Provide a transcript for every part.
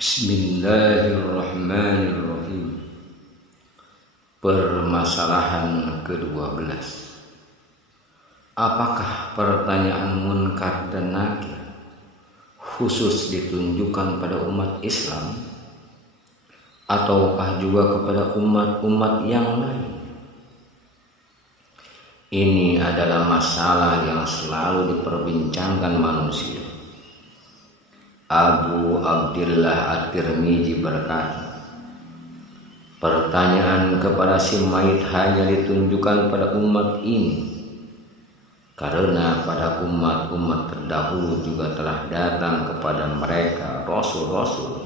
Bismillahirrahmanirrahim. Permasalahan ke-12. Apakah pertanyaan munkar dan nakir khusus ditunjukkan pada umat Islam ataukah juga kepada umat-umat yang lain? Ini adalah masalah yang selalu diperbincangkan manusia. Abu Abdillah At-Tirmizi berkata, pertanyaan kepada si mayit hanya ditunjukkan pada umat ini, karena pada umat-umat terdahulu juga telah datang kepada mereka rasul-rasul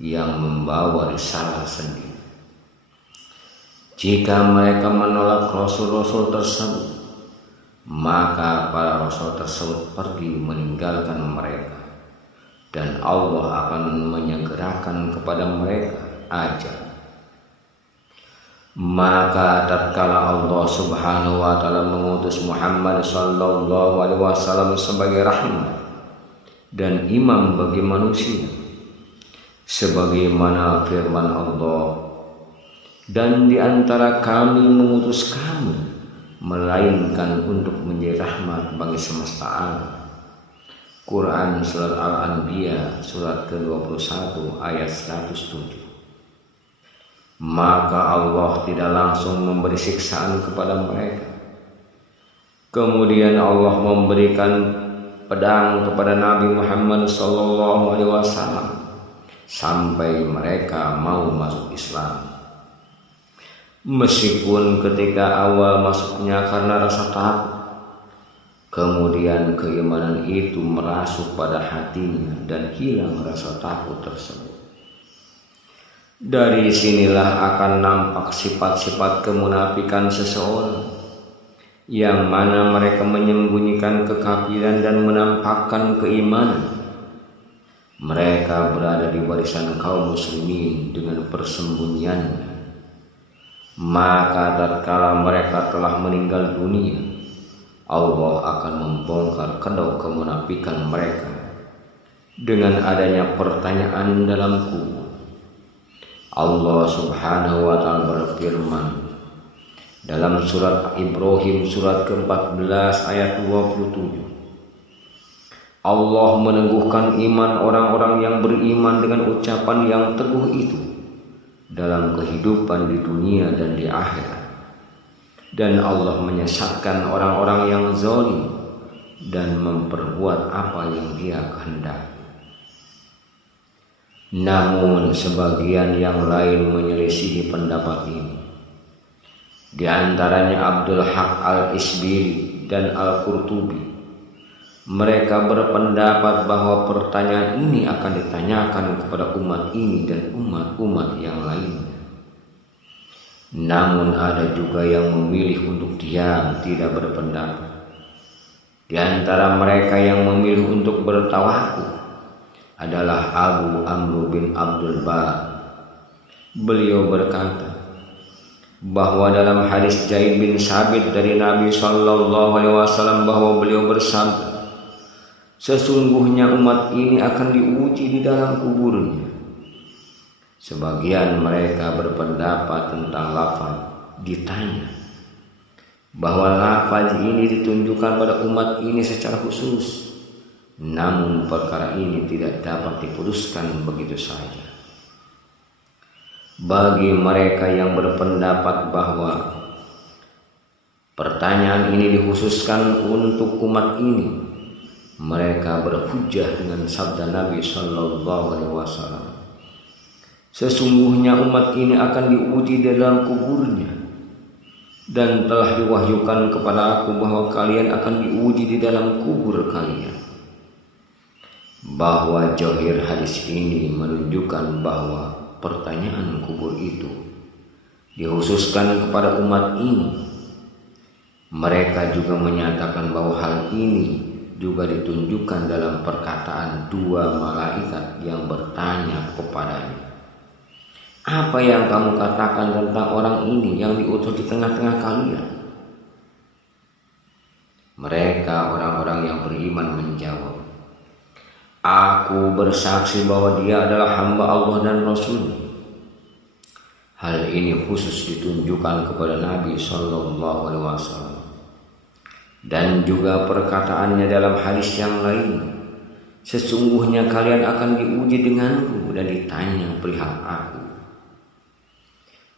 yang membawa risalah sendiri. Jika mereka menolak rasul-rasul tersebut, maka para rasul tersebut pergi meninggalkan mereka, dan Allah akan menyegerakan kepada mereka ajal. Maka tatkala Allah Subhanahu wa taala mengutus Muhammad sallallahu alaihi wasallam sebagai rahmat dan imam bagi manusia, sebagaimana firman Allah, dan di antara kami mengutus kamu melainkan untuk menjadi rahmat bagi semesta alam. Quran Surat Al-Anbiya surat ke-21 ayat 107. Maka Allah tidak langsung memberi siksaan kepada mereka. Kemudian Allah memberikan pedang kepada Nabi Muhammad SAW sampai mereka mau masuk Islam. Meskipun ketika awal masuknya karena rasa takut, kemudian keimanan itu merasuk pada hatinya dan hilang rasa takut tersebut. Dari sinilah akan nampak sifat-sifat kemunafikan seseorang, yang mana mereka menyembunyikan kekafiran dan menampakkan keimanan. Mereka berada di barisan kaum muslimin dengan persembunyiannya. Maka tatkala mereka telah meninggal dunia, Allah akan membongkar kedok kemunafikan mereka dengan adanya pertanyaan dalam kubur. Allah Subhanahu wa taala berfirman dalam surat Ibrahim surat ke-14 ayat 27. Allah meneguhkan iman orang-orang yang beriman dengan ucapan yang teguh itu dalam kehidupan di dunia dan di akhirat. Dan Allah menyesatkan orang-orang yang zalim dan memperbuat apa yang Dia kehendaki. Namun sebagian yang lain menyelisihi pendapat ini. Di antaranya Abdul Haq Al-Isbiri dan Al-Qurtubi. Mereka berpendapat bahwa pertanyaan ini akan ditanyakan kepada umat ini dan umat-umat yang lainnya. Namun ada juga yang memilih untuk diam, tidak berpendapat. Di antara mereka yang memilih untuk bertawakuf adalah Abu Amr bin Abdul Bar. Beliau berkata bahwa dalam hadis Zaid bin Sabit dari Nabi sallallahu alaihi wasallam bahwa beliau bersabda, sesungguhnya umat ini akan diuji di dalam kuburnya. Sebagian mereka berpendapat tentang lafaz ditanya bahwa lafaz ini ditunjukkan pada umat ini secara khusus. Namun perkara ini tidak dapat diputuskan begitu saja. Bagi mereka yang berpendapat bahwa pertanyaan ini dikhususkan untuk umat ini, mereka berhujjah dengan sabda Nabi sallallahu alaihi wasallam, sesungguhnya umat ini akan diuji di dalam kuburnya, dan telah diwahyukan kepada aku bahwa kalian akan diuji di dalam kubur kalian. Bahwa zahir hadis ini menunjukkan bahwa pertanyaan kubur itu dikhususkan kepada umat ini. Mereka juga menyatakan bahwa hal ini juga ditunjukkan dalam perkataan dua malaikat yang bertanya kepadanya, apa yang kamu katakan tentang orang ini yang diutus di tengah-tengah kalian? Mereka orang-orang yang beriman menjawab, Aku bersaksi bahwa dia adalah hamba Allah dan Rasul. Hal ini khusus ditunjukkan kepada Nabi Sallallahu Alaihi Wasallam. Dan juga perkataannya dalam hadis yang lain, sesungguhnya kalian akan diuji denganku dan ditanya perihal aku.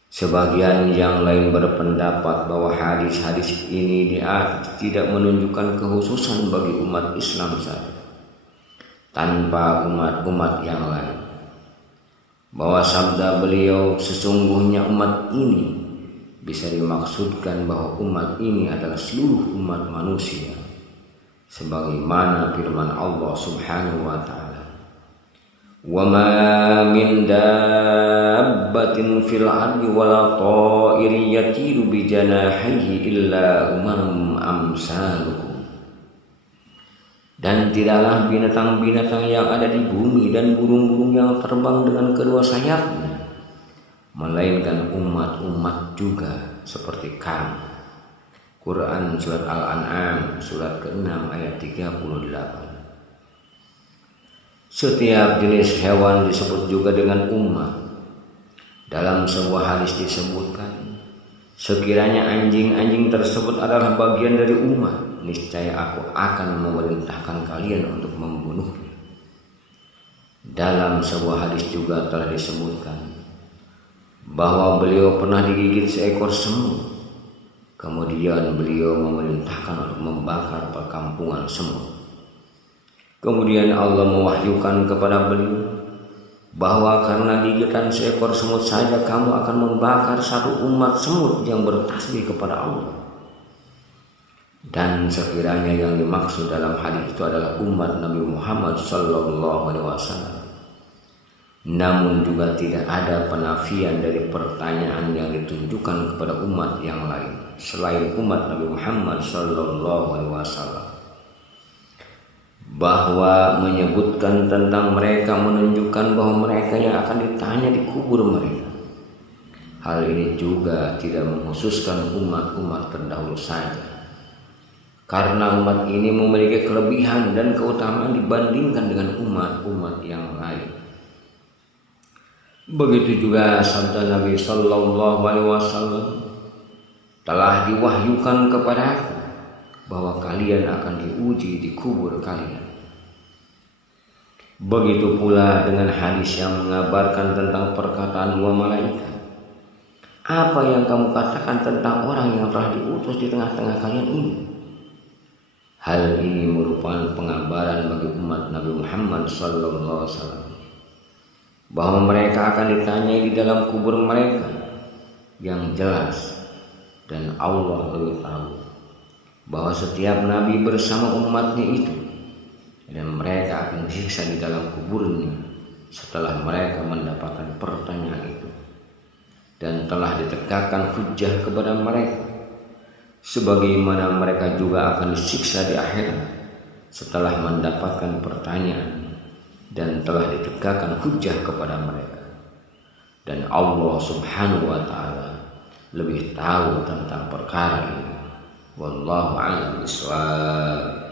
Sebagian yang lain berpendapat bahwa hadis-hadis ini tidak menunjukkan kekhususan bagi umat Islam saja, tanpa umat-umat yang lain. Bahwa sabda beliau sesungguhnya umat ini bisa dimaksudkan bahwa umat ini adalah seluruh umat manusia, sebagaimana firman Allah Subhanahu wa taala, "Wa ma min dabbatin fil ardi wala ta'irin yatiru bi janahihi illa umam amsalukum." Dan tidaklah binatang-binatang yang ada di bumi dan burung-burung yang terbang dengan kedua sayapnya, melainkan umat-umat juga seperti kamu. Quran surat Al-An'am surat ke-6 ayat 38. Setiap jenis hewan disebut juga dengan umat. Dalam sebuah hadis disebutkan, sekiranya anjing-anjing tersebut adalah bagian dari umat, niscaya aku akan memerintahkan kalian untuk membunuhnya. Dalam sebuah hadis juga telah disebutkan bahwa beliau pernah digigit seekor semut. Kemudian beliau memerintahkan untuk membakar perkampungan semut. Kemudian Allah mewahyukan kepada beliau bahwa karena gigitan seekor semut saja kamu akan membakar satu umat semut yang bertasbih kepada Allah. Dan sekiranya yang dimaksud dalam hadis itu adalah umat Nabi Muhammad Sallallahu Alaihi Wasallam. Namun juga tidak ada penafian dari pertanyaan yang ditunjukkan kepada umat yang lain selain umat Nabi Muhammad Sallallahu Alaihi Wasallam. Bahwa menyebutkan tentang mereka menunjukkan bahwa mereka yang akan ditanya di kubur mereka. Hal ini juga tidak mengkhususkan umat-umat terdahulu saja, karena umat ini memiliki kelebihan dan keutamaan dibandingkan dengan umat-umat yang lain. Begitu juga sabda Nabi Sallallahu Alaihi Wasallam, telah diwahyukan kepadaku bahwa kalian akan diuji di kubur kalian. Begitu pula dengan hadis yang mengabarkan tentang perkataan dua malaikat. Apa yang kamu katakan tentang orang yang telah diutus di tengah-tengah kalian ini? Hal ini merupakan pengabaran bagi umat Nabi Muhammad Sallallahu Alaihi Wasallam bahwa mereka akan ditanyai di dalam kubur mereka yang jelas, dan Allah lebih tahu bahwa setiap nabi bersama umatnya itu, dan mereka akan disiksa di dalam kuburnya setelah mereka mendapatkan pertanyaan itu, dan telah ditegakkan hujjah kepada mereka, sebagaimana mereka juga akan disiksa di akhirat setelah mendapatkan pertanyaan dan telah ditegakkan hujjah kepada mereka. Dan Allah Subhanahu wa taala lebih tahu tentang perkara ini. Wallahu a'lam bishawab.